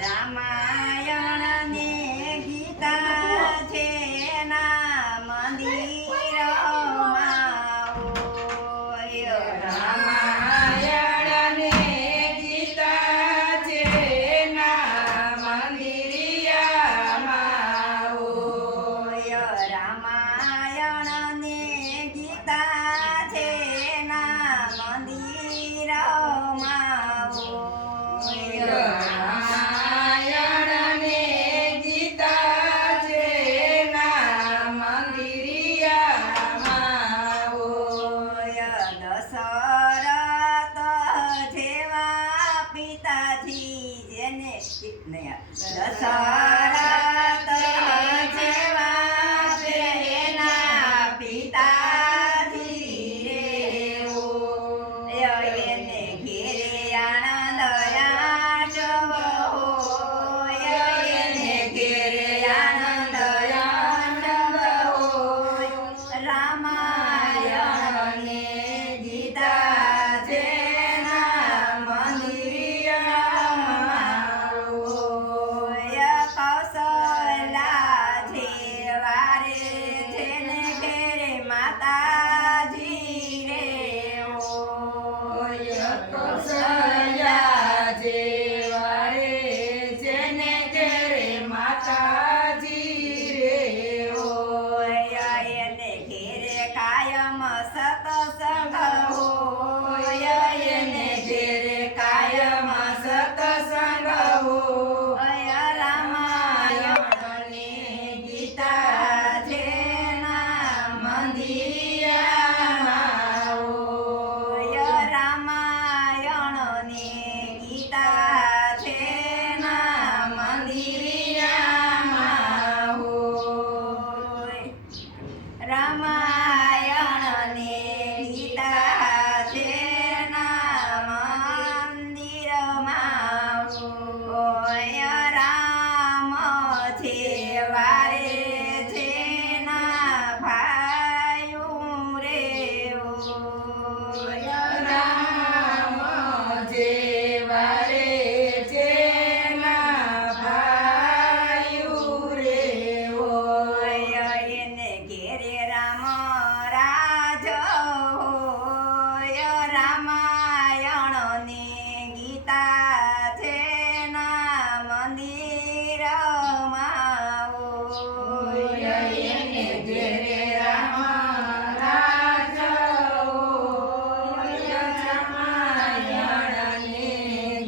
રામાયણ ને ગીતા છે ના મંદિરમાં હોય. રામાયણ ને ગીતા છે ના મંદિરિયામાં હોય. રામાયણ ને ગીતા છે ના મંદિરમાં હોય. રામાયણ ને ગીતા છે ના મંદિરિયામાં હોય. દશરથ જેવા પિતાજી જેને દશરથ જેવા જેના પિતાજી રે હોય. એને ઘેરે આનંદ આટવ હોય. એને ઘેરે આનંદ આટવ હોય. રામાયણ ને ગીતા છે ના મંદિરિયામાં હોય. કૌશલા જેવા રે જેને ઘેરે માતાજી રે હોય. કૌશલ્યા જેવા રે જેને ઘેરે માતાજી રે હોય. એને ઘેરે કાયમ સતસંગ હોય. એને ઘેરે કાયમ સતસંગ હોય. રામાયણ ને ગીતા છે ના મંદિરિયામાં હોય. રામાયણ ને ગીતા છે ના મંદિરિયામાં હોય. રામાયણ ને ગીતા છે ના મંદિરમાં હોય. રામ છે વારે છે ના ભાઈઓ રે હોય. રામ જેવા રે જેના ભાઈઓ રે હોય. એને ઘેરે રામ રાજ હોય. રામાયણ ને ગીતા છે ના મંદિરમાં હોય. એને ઘેરે રામ રાજ હોય. રામાયણ ને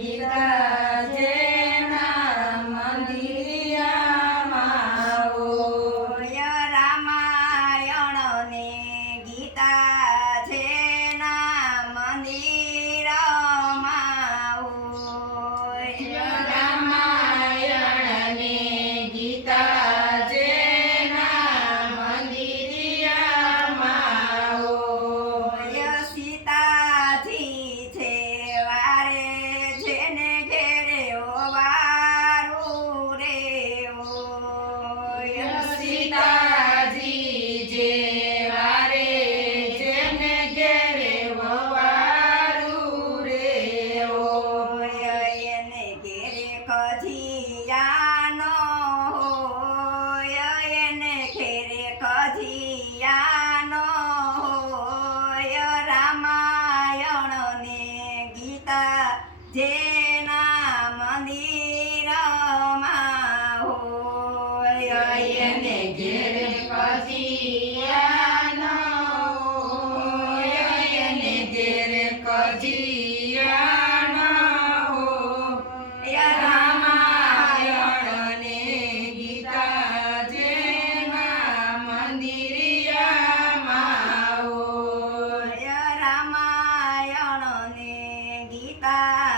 ગીતા જેના મંદિરિયામાં હોય. રામાયણ ને ગીતા છે ના મંદિરમાં હોય. રામાયણ ને ગીતા જેના મંદિરિયામાં હોય. સીતાજી છે વારે જેને ઘેરે વારું રે હોય. સીતાજી જેવા રે જેને ઘેરે વવારું રે હોય. એને ઘેરે કજિયાનો હોય. એને ઘેરે કજિયાનો હોય. રામાયણ ને ગીતા જેના મંદિરમાં હોય. એને ઘેરે કજિયાનો હોય. એને ઘેરે કજિયાનો હોય. રામાયણ ને ગીતા જેના મંદિરિયામાં હોય. રામાયણ ને ગીતા